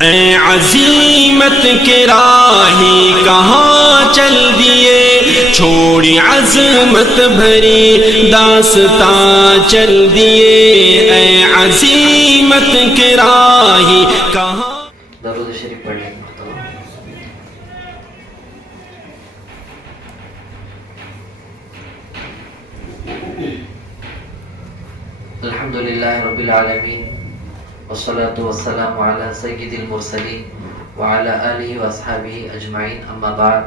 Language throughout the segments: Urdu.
اے عزیمت کے راہی کہاں چل دیے، چھوڑی عظمت بھری داستاں چل دیے، اے عزیمت کے راہی کہاں۔ درود شریف پڑھ لیں مرتبہ۔ الحمدللہ رب العالمین والصلاة والسلام علی سید المرسلین وعلی آلہ واصحابہ اجمعین، اما بعد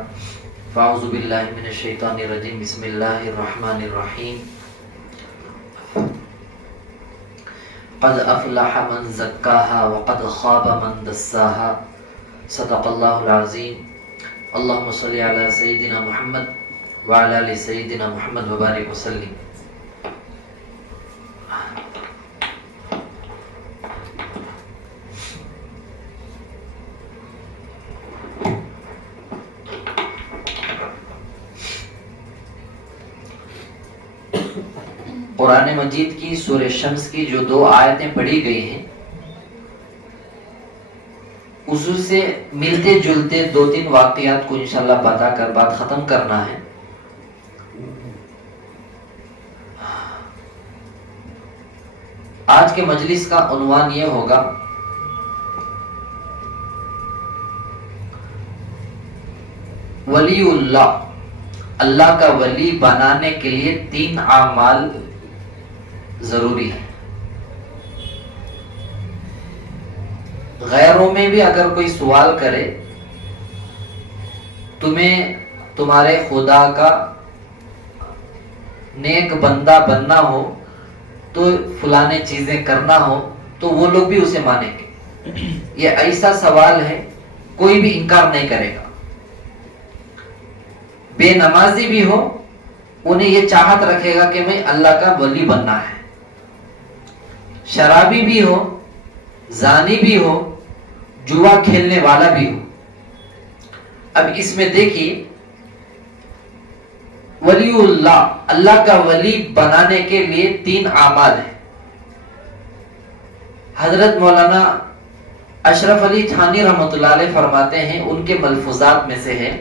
فاعوذ باللہ من الشیطان الرجیم، بسم اللہ الرحمن الرحیم۔ قد افلح من زکاہا وقد خاب من دساہا، صدق اللہ العظیم۔ اللہم صلی علی سیدنا محمد وعلی آل سیدنا محمد وبارک وسلم۔ قرآن مجید کی سورہ شمس کی جو 2 آیتیں پڑھی گئی ہیں، اس سے ملتے جلتے 2-3 واقعات کو انشاءاللہ بتا کر بات ختم کرنا ہے۔ آج کے مجلس کا عنوان یہ ہوگا ولی اللہ، اللہ کا ولی بنانے کے لیے 3 اعمال ضروری ہے۔ غیروں میں بھی اگر کوئی سوال کرے تمہیں تمہارے خدا کا نیک بندہ بننا ہو تو فلانے چیزیں کرنا ہو، تو وہ لوگ بھی اسے مانیں گے۔ یہ ایسا سوال ہے کوئی بھی انکار نہیں کرے گا۔ بے نمازی بھی ہو، انہیں یہ چاہت رکھے گا کہ میں اللہ کا ولی بننا ہے۔ شرابی بھی ہو، زانی بھی ہو، جوا کھیلنے والا بھی ہو۔ اب اس میں دیکھیے، ولی اللہ، اللہ کا ولی بنانے کے لیے 3 اعمال ہیں۔ حضرت مولانا اشرف علی تھانی رحمۃ اللہ علیہ فرماتے ہیں، ان کے ملفوظات میں سے ہے،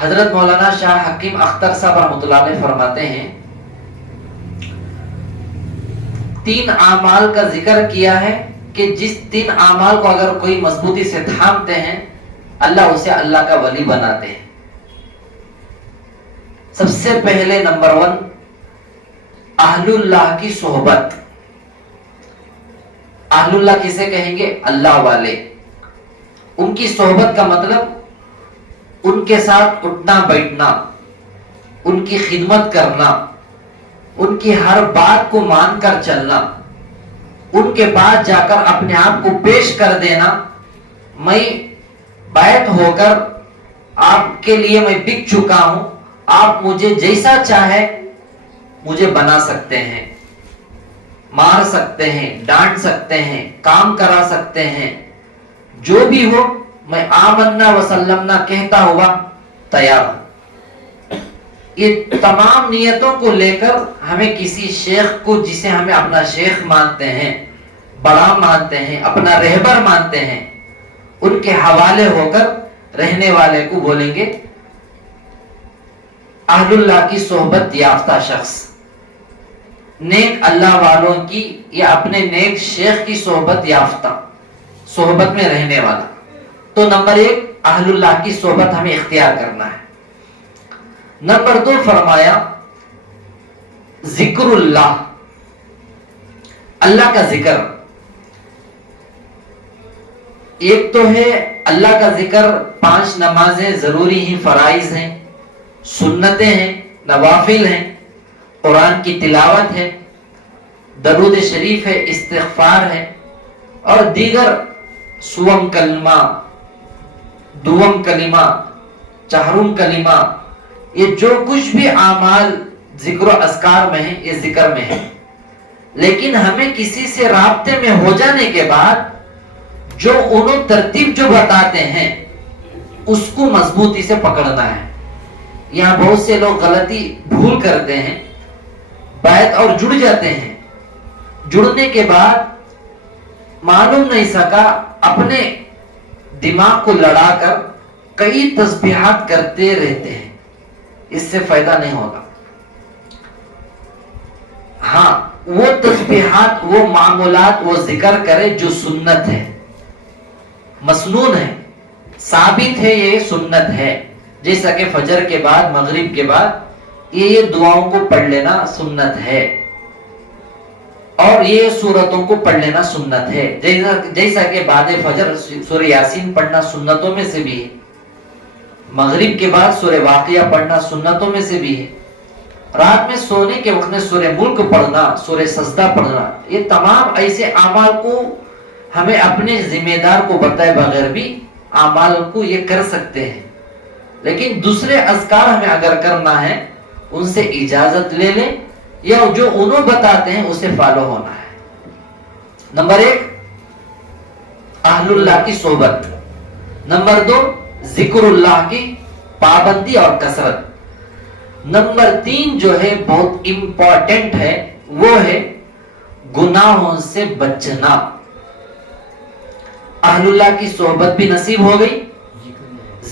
حضرت مولانا شاہ حکیم اختر صاحب رحمۃ اللہ علیہ فرماتے ہیں، 3 اعمال کا ذکر کیا ہے کہ جس 3 اعمال کو اگر کوئی مضبوطی سے تھامتے ہیں، اللہ اسے اللہ کا ولی بناتے ہیں۔ سب سے پہلے نمبر 1، اہل اللہ کی صحبت۔ اہل اللہ کسے کہیں گے؟ اللہ والے۔ ان کی صحبت کا مطلب ان کے ساتھ اٹھنا بیٹھنا، ان کی خدمت کرنا، ان کی ہر بات کو مان کر چلنا، ان کے بعد جا کر اپنے آپ کو پیش کر دینا، میں بیعت ہو کر آپ کے لیے میں بک چکا ہوں، آپ مجھے جیسا چاہے مجھے بنا سکتے ہیں، مار سکتے ہیں، ڈانٹ سکتے ہیں، کام کرا سکتے ہیں، جو بھی ہو میں آمنا وسلمنا کہتا ہوا تیار ہوں۔ یہ تمام نیتوں کو لے کر ہمیں کسی شیخ کو، جسے ہمیں اپنا شیخ مانتے ہیں، بڑا مانتے ہیں، اپنا رہبر مانتے ہیں، ان کے حوالے ہو کر رہنے والے کو بولیں گے اہل اللہ کی صحبت یافتہ شخص، نیک اللہ والوں کی یا اپنے نیک شیخ کی صحبت یافتہ، صحبت میں رہنے والا۔ تو نمبر 1، اہل اللہ کی صحبت ہمیں اختیار کرنا ہے۔ نمبر 2 فرمایا ذکر اللہ، اللہ کا ذکر۔ ایک تو ہے اللہ کا ذکر، 5 نمازیں ضروری ہیں، فرائض ہیں، سنتیں ہیں، نوافل ہیں، قرآن کی تلاوت ہے، درود شریف ہے، استغفار ہے، اور دیگر سوم کلمہ، دوم کلمہ، چہرم کلمہ، یہ جو کچھ بھی اعمال ذکر و اذکار میں ہیں، یہ ذکر میں ہے۔ لیکن ہمیں کسی سے رابطے میں ہو جانے کے بعد جو انہوں ترتیب جو بتاتے ہیں اس کو مضبوطی سے پکڑنا ہے۔ یہاں بہت سے لوگ غلطی بھول کرتے ہیں، بیعت اور جڑ جاتے ہیں، جڑنے کے بعد معلوم نہیں سکا اپنے دماغ کو لڑا کر کئی تسبیحات کرتے رہتے ہیں، اس سے فائدہ نہیں ہوگا. ہاں وہ تسبیحات، وہ معمولات، وہ ذکر کرے جو سنت ہے، مسنون ہے، ثابت ہے، یہ سنت ہے. جیسا کہ فجر کے بعد، مغرب کے بعد یہ دعاؤں کو پڑھ لینا سنت ہے، اور یہ سورتوں کو پڑھ لینا سنت ہے. جیسا کہ بعد فجر سورہ یاسین پڑھنا سنتوں میں سے بھی ہے، مغرب کے بعد سورہ واقعہ پڑھنا سنتوں میں سے بھی ہے، رات میں سونے کے وقت میں سورہ ملک پڑھنا، سورہ سجدہ پڑھنا، یہ تمام ایسے اعمال کو ہمیں اپنے ذمہ دار کو بتائے بغیر بھی اعمال کو یہ کر سکتے ہیں. لیکن دوسرے اذکار ہمیں اگر کرنا ہے ان سے اجازت لے لیں، یا جو انہوں بتاتے ہیں اسے فالو ہونا ہے. نمبر 1 اہل اللہ کی صحبت. نمبر 2 ذکر اللہ کی پابندی اور کثرت. نمبر 3 جو ہے بہت امپورٹنٹ ہے، وہ ہے گناہوں سے بچنا. اہل اللہ کی صحبت بھی نصیب ہو گئی،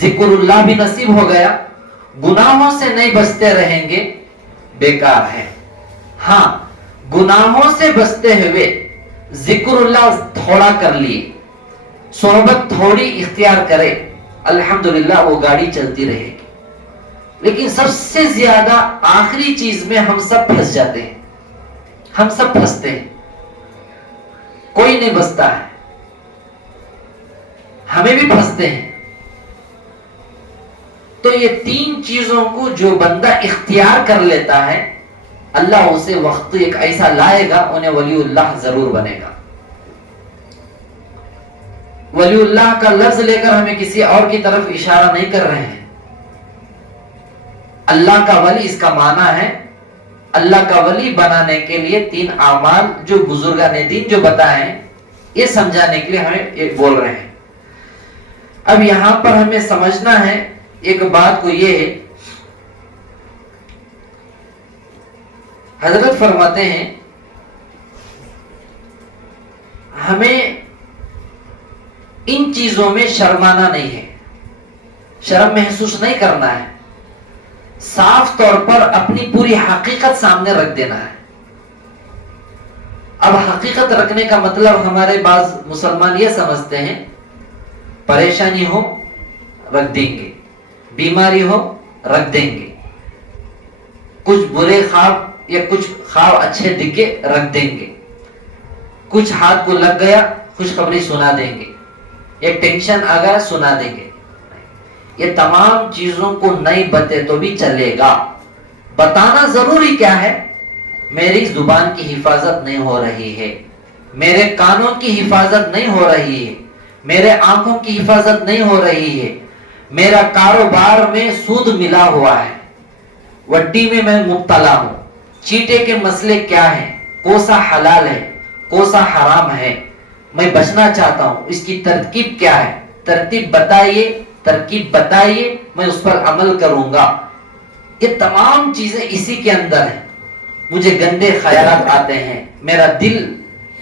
ذکر اللہ بھی نصیب ہو گیا، گناہوں سے نہیں بچتے رہیں گے بیکار ہے. ہاں گناہوں سے بچتے ہوئے ذکر اللہ تھوڑا کر لیے، صحبت تھوڑی اختیار کرے، الحمدللہ وہ گاڑی چلتی رہے گی. لیکن سب سے زیادہ آخری چیز میں ہم سب پھنس جاتے ہیں، ہم سب پھنستے ہیں، کوئی نہیں بچتا ہے، ہمیں بھی پھنستے ہیں. تو یہ 3 چیزوں کو جو بندہ اختیار کر لیتا ہے، اللہ اسے وقت ایک ایسا لائے گا انہیں ولی اللہ ضرور بنے گا. ولی اللہ کا لفظ لے کر ہمیں کسی اور کی طرف اشارہ نہیں کر رہے ہیں. اللہ کا ولی اس کا معنی ہے، اللہ کا ولی بنانے کے لیے 3 اعمال جو بزرگان دین جو بتائے ہیں، یہ سمجھانے کے لیے ہمیں یہ بول رہے ہیں. اب یہاں پر ہمیں سمجھنا ہے ایک بات کو، یہ ہے حضرت فرماتے ہیں ہمیں ان چیزوں میں شرمانا نہیں ہے، شرم محسوس نہیں کرنا ہے، صاف طور پر اپنی پوری حقیقت سامنے رکھ دینا ہے. اب حقیقت رکھنے کا مطلب ہمارے بعض مسلمان یہ سمجھتے ہیں پریشانی ہو رکھ دیں گے، بیماری ہو رکھ دیں گے، کچھ برے خواب یا کچھ خواب اچھے دکھے رکھ دیں گے، کچھ ہاتھ کو لگ گیا خوشخبری سنا دیں گے، ایک ٹینشن آ گیا سنا دیں گے. یہ تمام چیزوں کو نہیں بتے تو بھی چلے گا. بتانا ضروری کیا ہے؟ میری زبان کی حفاظت نہیں ہو رہی ہے، میرے کانوں کی حفاظت نہیں ہو رہی ہے، میرے آنکھوں کی حفاظت نہیں ہو رہی ہے، میرا کاروبار میں سود ملا ہوا ہے، وڈی میں مبتلا ہوں، چیٹے کے مسئلے کیا ہیں، کوسا حلال ہے، کوسا حرام ہے، میں بچنا چاہتا ہوں، اس کی ترکیب کیا ہے، ترتیب بتائیے، ترکیب بتائیے، میں اس پر عمل کروں گا. یہ تمام چیزیں اسی کے اندر ہیں. مجھے گندے خیالات آتے ہیں، میرا دل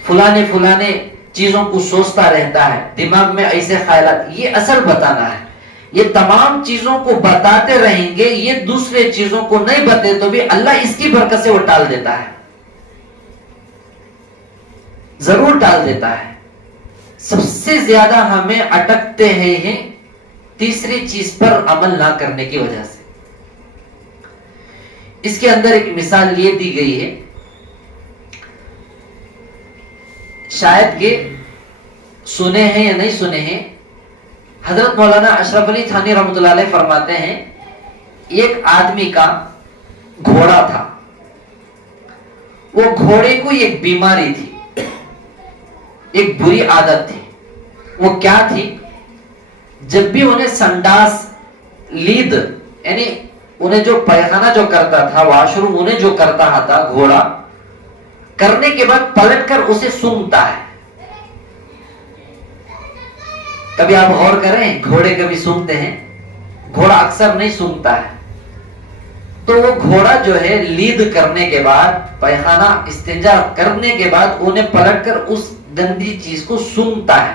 فلانے چیزوں کو سوچتا رہتا ہے، دماغ میں ایسے خیالات، یہ اصل بتانا ہے. یہ تمام چیزوں کو بتاتے رہیں گے، یہ دوسرے چیزوں کو نہیں بتے تو بھی اللہ اس کی برکت سے وہ ٹال دیتا ہے، ضرور ٹال دیتا ہے. سب سے زیادہ ہمیں اٹکتے ہیں تیسری چیز پر عمل نہ کرنے کی وجہ سے. اس کے اندر ایک مثال یہ دی گئی ہے، شاید کہ سنے ہیں یا نہیں سنے ہیں، حضرت مولانا اشرف علی تھانی رحمۃ اللہ علیہ فرماتے ہیں ایک آدمی کا گھوڑا تھا، وہ گھوڑے کو ایک بیماری تھی، ایک بری عادت تھی. وہ کیا تھی؟ جب بھی انہیں سنڈاس لید یعنی انہیں جو پیخانہ جو کرتا تھا، واش روم انہیں جو کرتا تھا گھوڑا، کرنے کے بعد پلٹ کر اسے سونگتا ہے. کبھی آپ غور کریں، گھوڑے کبھی سونگتے ہیں؟ گھوڑا اکثر نہیں سونگتا ہے. تو وہ گھوڑا جو ہے لید کرنے کے بعد، پیخانہ استنجا کرنے کے بعد انہیں پلٹ کر اس گندی چیز کو سونگتا ہے.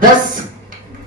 10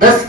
10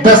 10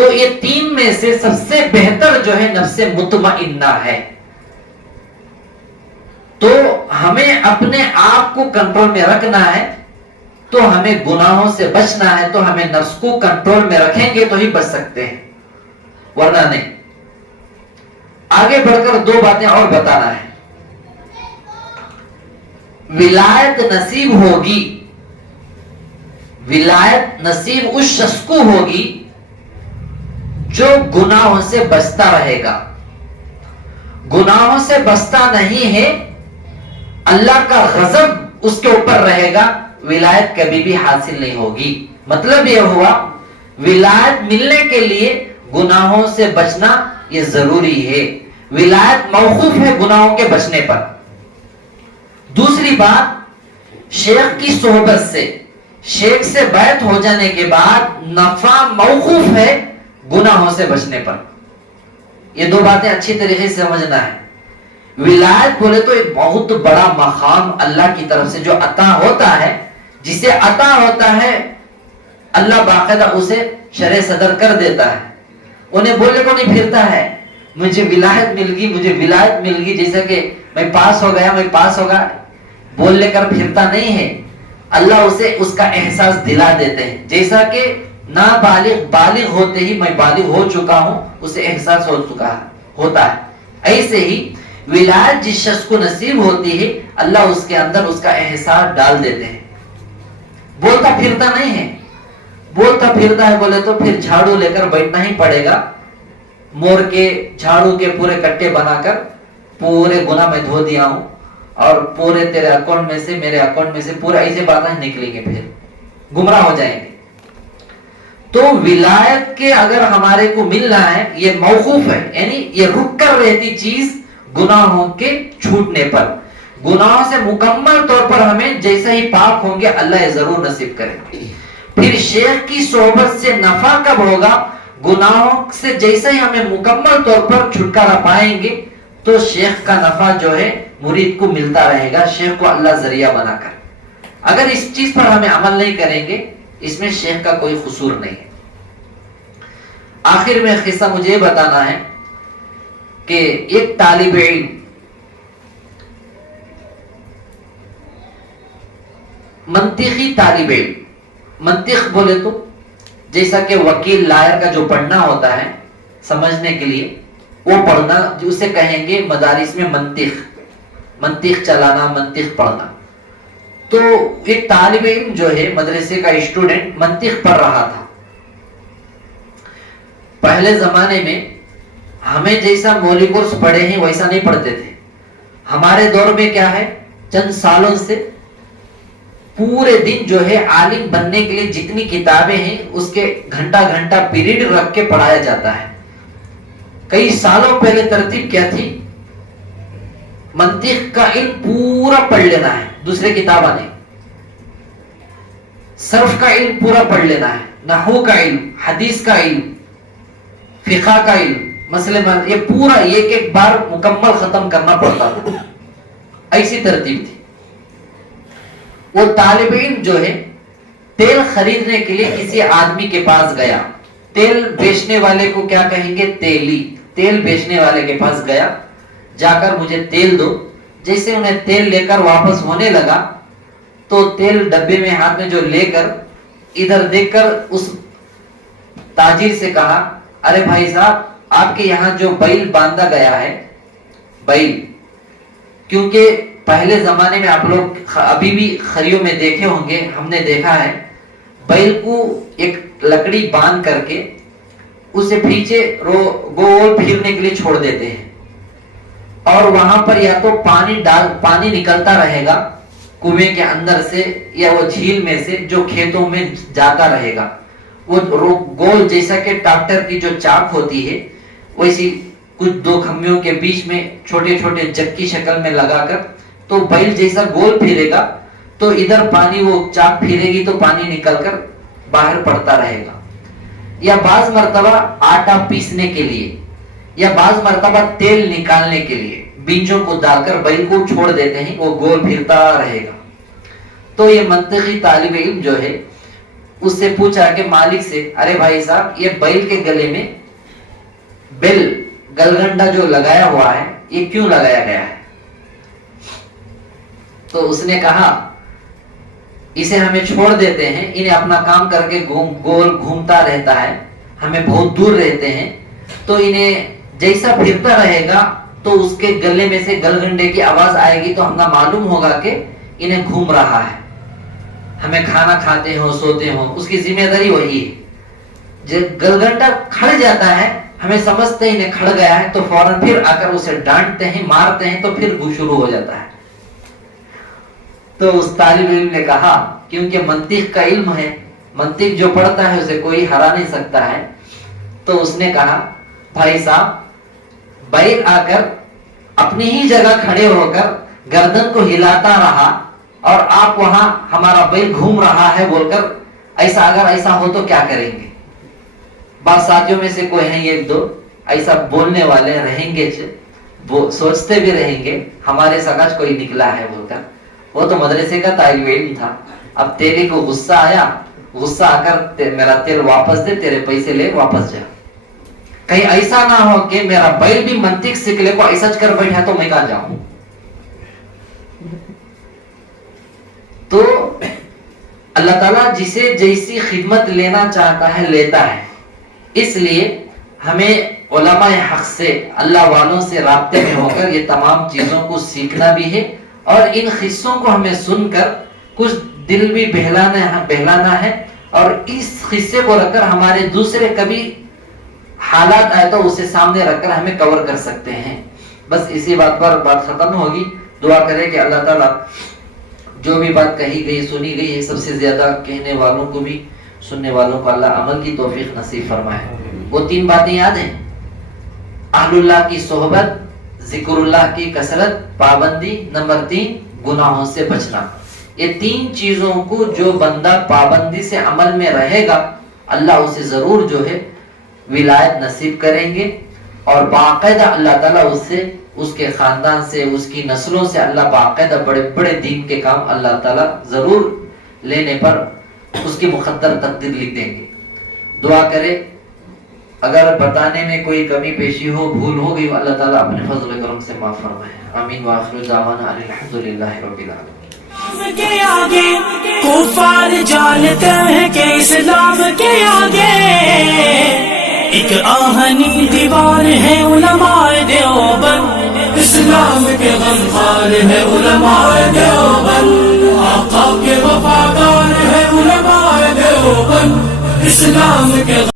تو یہ تین میں سے سب سے بہتر جو ہے نفس مطمئنہ ہے. تو ہمیں اپنے آپ کو کنٹرول میں رکھنا ہے, تو ہمیں گناہوں سے بچنا ہے, تو ہمیں نفس کو کنٹرول میں رکھیں گے تو ہی بچ سکتے ہیں, ورنہ نہیں. آگے بڑھ کر دو باتیں اور بتانا ہے. ولایت نصیب ہوگی, ولایت نصیب اس شخص کو ہوگی جو گناہوں سے بچتا رہے گا. گناہوں سے بچتا نہیں ہے, اللہ کا غضب اس کے اوپر رہے گا, ولایت کبھی بھی حاصل نہیں ہوگی. مطلب یہ ہوا ولایت ملنے کے لیے گناہوں سے بچنا یہ ضروری ہے. ولایت موقوف ہے گناہوں کے بچنے پر. دوسری بات, شیخ کی صحبت سے, شیخ سے بیعت ہو جانے کے بعد نفع موقوف ہے گناہوں سے بچنے پر. یہ دو باتیں اچھی طریقے سے سمجھنا ہے. ولایت بولے تو ایک بہت بڑا مقام اللہ کی طرف سے جو عطا ہوتا ہے, جسے عطا ہوتا ہے اللہ باقاعدہ اسے شرع صدر کر دیتا ہے. انہیں بولنے کو نہیں پھرتا ہے مجھے ولایت مل گئی, مجھے ولایت مل گئی, جیسا کہ میں پاس ہو گیا, میں پاس ہو گیا, بول لے کر پھرتا نہیں ہے. اللہ اسے اس کا احساس دلا دیتے ہیں, جیسا کہ نابالغ بالغ ہوتے ہی میں بالغ ہو چکا ہوں, اسے احساس ہو چکا ہوتا ہے. ایسے ہی ولایت جس شخص کو نصیب ہوتی ہے اللہ اس کے اندر اس کا احساس ڈال دیتے ہیں. بولتا پھرتا نہیں ہے, بولتا پھرتا ہے بولے تو پھر جھاڑو لے کر بیٹھنا ہی پڑے گا. مور کے جھاڑو کے پورے کٹے بنا کر پورے گناہ میں دھو دیا ہوں, اور پورے تیرے اکاؤنٹ میں سے میرے اکاؤنٹ میں سے پورا ایسے باتیں نکلیں گے, پھر گمراہ ہو جائیں گے. تو ولایت کے اگر ہمارے کو ملنا ہے یہ موقوف ہے, یعنی یہ رک کر رہتی چیز گناہوں کے چھوٹنے پر. گناہوں سے مکمل طور پر ہمیں جیسا ہی پاک ہوں گے اللہ یہ ضرور نصیب کرے. پھر شیخ کی صحبت سے نفع کب ہوگا, گناہوں سے جیسا ہی ہمیں مکمل طور پر چھٹکارا پائیں گے تو شیخ کا نفع جو ہے مرید کو ملتا رہے گا, شیخ کو اللہ ذریعہ بنا کر. اگر اس چیز پر ہمیں عمل نہیں کریں گے اس میں شیخ کا کوئی قصور نہیں ہے. آخر میں قصہ مجھے بتانا ہے کہ ایک طالب علم منطقی طالب علم, منطق بولے تو جیسا کہ وکیل لائر کا جو پڑھنا ہوتا ہے سمجھنے کے لیے, وہ پڑھنا اسے کہیں گے مدارس میں منطق, منطق چلانا, منطق پڑھنا. تو ایک طالب علم جو ہے مدرسے کا اسٹوڈنٹ منطق پڑھ رہا تھا. پہلے زمانے میں ہمیں جیسا مولوی کورس پڑھے ہیں ویسا نہیں پڑھتے تھے. ہمارے دور میں کیا ہے, چند سالوں سے پورے دن جو ہے عالم بننے کے لیے جتنی کتابیں ہیں اس کے گھنٹہ گھنٹہ پیریڈ رکھ کے پڑھایا جاتا ہے. کئی سالوں پہلے ترتیب کیا تھی, منطق کا علم پورا پڑھ لینا ہے, دوسرے کتابیں نہیں. صرف کا علم پورا پڑھ لینا ہے, نحو کا علم, حدیث کا علم, فقہ کا علم, مسئلے یہ پورا ایک ایک بار مکمل ختم کرنا پڑتا تھا. ایسی ترتیب تھی. وہ طالب علم جو ہے تیل خریدنے کے لیے کسی آدمی کے پاس گیا. تیل بیچنے والے کو کیا کہیں گے, تیلی. تیل بیچنے والے کے پاس گیا, جا کر مجھے تیل دو. جیسے انہیں تیل لے کر واپس ہونے لگا تو تیل ڈبے میں ہاتھ میں جو لے کر ادھر دیکھ کر اس تاجر سے کہا, ارے بھائی صاحب آپ کے یہاں جو بیل باندھا گیا ہے, بیل, کیونکہ پہلے زمانے میں آپ لوگ ابھی بھی خریوں میں دیکھے ہوں گے, ہم نے دیکھا ہے بیل کو ایک لکڑی باندھ کر کے اسے پیچھے گول پھرنے کے لیے چھوڑ دیتے ہیں, اور وہاں پر یا تو پانی نکلتا رہے گا کنویں کے اندر سے یا وہ جھیل میں سے جو کھیتوں میں جاتا رہے گا. وہ گول جیسا کہ ٹریکٹر کی جو چاک ہوتی ہے ویسی کچھ دو کھمبیوں کے بیچ میں چھوٹے چھوٹے جگ کی شکل میں لگا کر تو بیل جیسا گول پھرے گا تو ادھر پانی وہ چاک پھرے گی تو پانی نکل کر باہر پڑتا رہے گا. یا بعض مرتبہ آٹا پیسنے کے لیے یا بعض مرتبہ تیل نکالنے کے لیے بیجوں کو ڈال کر بیل کو چھوڑ دیتے ہیں, وہ گول پھرتا رہے گا. تو یہ منطقی طالب علم جو ہے اس سے پوچھا کہ مالک سے، ارے بھائی صاحب یہ بیل کے گلے میں بیل گلگنڈا جو لگایا ہوا ہے یہ کیوں لگایا گیا ہے؟ تو اس نے کہا اسے ہمیں چھوڑ دیتے ہیں، انہیں اپنا کام کر کے گول گھومتا رہتا ہے، ہمیں بہت دور رہتے ہیں، تو انہیں جیسا پھرتا رہے گا تو اس کے گلے میں سے گلگنڈے کی آواز آئے گی تو ہمیں معلوم ہوگا کہ انہیں گھوم رہا ہے، ہمیں کھانا کھاتے ہو سوتے ہو، اس کی ذمہ داری وہی ہے۔ جب گلگنڈا کھڑ جاتا ہے ہمیں سمجھتے ہیں انہیں کھڑ گیا ہے تو فوراً پھر آ کر اسے ڈانٹتے ہیں، مارتے ہیں تو پھر وہ شروع ہو جاتا ہے۔ تو اس طالب علم نے کہا کیونکہ منطق کا علم ہے، منطق جو پڑھتا ہے اسے کوئی ہرا نہیں سکتا ہے، تو اس نے کہا بھائی صاحب بیل آ کر اپنی ہی جگہ کھڑے ہو کر گردن کو ہلاتا رہا اور آپ وہاں ہمارا بیل گھوم رہا ہے بول کر ایسا، اگر ایسا ہو تو کیا کریں گے؟ بعض ساتھیوں میں سے کوئی ہیں ایک دو ایسا بولنے والے رہیں گے، وہ سوچتے بھی رہیں گے ہمارے سکاج کوئی نکلا ہے بول کر، وہ تو مدرسے کا طالب علم تھا، اب تیرے کو غصہ آیا، غصہ آ کر میرا تیل واپس دے، تیرے پیسے لے واپس جا، کہیں ایسا نہ ہو کہ میرا بیل بھی منطق سیکھ لے کو ایسا کر بیٹھا تو میں کہاں جاؤں۔ تو اللہ تعالیٰ جسے جیسی خدمت لینا چاہتا ہے لیتا ہے، اس لیے ہمیں علماء حق سے، اللہ والوں سے رابطے میں ہو کر یہ تمام چیزوں کو سیکھنا بھی ہے، اور ان قصوں کو ہمیں سن کر کچھ دل بھی بہلانا ہے، اور اس قصے کو رکھ کر ہمارے دوسرے کبھی حالات آئے تو اسے سامنے رکھ کر ہمیں کور کر سکتے ہیں۔ بس اسی بات پر بات ختم ہوگی۔ دعا کرے کہ اللہ تعالیٰ جو بھی بات کہی گئی سنی گئی ہے، سب سے زیادہ کہنے والوں کو بھی سننے والوں کو اللہ عمل کی توفیق نصیب فرمائے۔ وہ 3 باتیں یاد ہیں، اہل اللہ کی صحبت، ذکر اللہ کی کثرت، پابندی، نمبر 3 گناہوں سے بچنا۔ یہ 3 چیزوں کو جو بندہ پابندی سے عمل میں رہے گا اللہ اسے ضرور جو ہے ولایت نصیب کریں گے، اور باقاعدہ اللہ تعالیٰ اس سے، اس کے خاندان سے، اس کی نسلوں سے اللہ باقاعدہ بڑے بڑے دین کے کام اللہ تعالیٰ ضرور لینے پر اس کی مقدر تقدیر لکھ دیں گے۔ دعا کرے اگر بتانے میں کوئی کمی پیشی ہو، بھول ہو گئی، اللہ تعالیٰ اپنے فضل و کرم سے معاف فرمائے۔ آمین وآخر دعوانا الحمدللہ رب العالمین۔ کے آگے کفار جانتے ہیں کہ اسلام کے آگے ایک آہنی دیوار ہے علماء دیوبند، اسلام کے غمخوار ہے علماء دیوبند، آقا کے وفادار ہے علماء دیوبند، اسلام کے